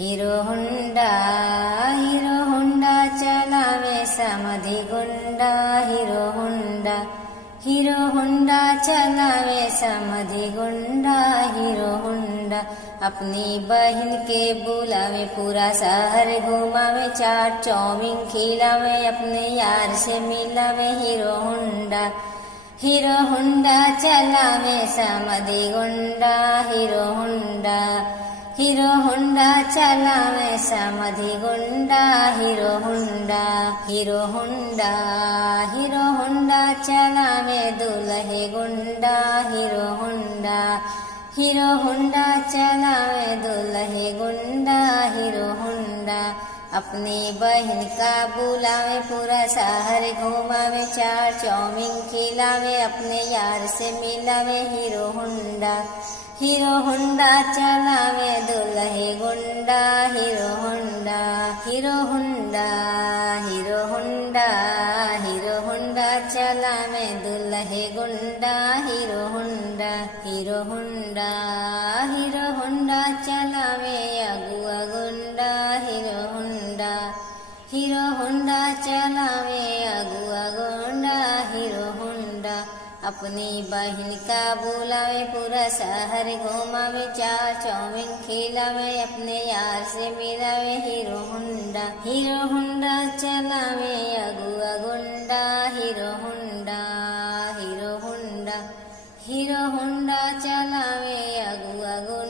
Hero Honda चलावे समधी गुंडा। हीरो होंडा चलावे समधी गुंडा। हीरो होंडा अपनी बहन के बुलावे, पूरा शहर घुमावे, चाट चाउमीन खिलावे, अपने यार से मिलावे। हीरो होंडा चलावे समधी गुंडा। हीरो होंडा चलावे समधी गुंडा। हीरो होंडा चलावे दुल्हे गुंडा। हीरो होंडा चलावे दुल्हे गुंडा। हीरो होंडा अपनी बहन का बुलावे, पूरा शहर घुमावे, चाट चाउमीन खिलावे, अपने यार से मिलावे। हीरो होंडा चलावे दुल्हे गुंडा। हीरो होंडा चलावे दुल्हे गुंडा। हीरो होंडा चलावे अगुआ गुंडा। हीरो होंडा चलावे अगुआ गुंडा। हीरो होंडा अपनी बहन का बुलावे, पूरा शहर घुमावे, चाट चाउमीन खिलावे, अपने यार से मिलावे। हीरो होंडा चलावे अगुआ गुंडा। हीरो होंडा चलावे अगुआ गुंडा।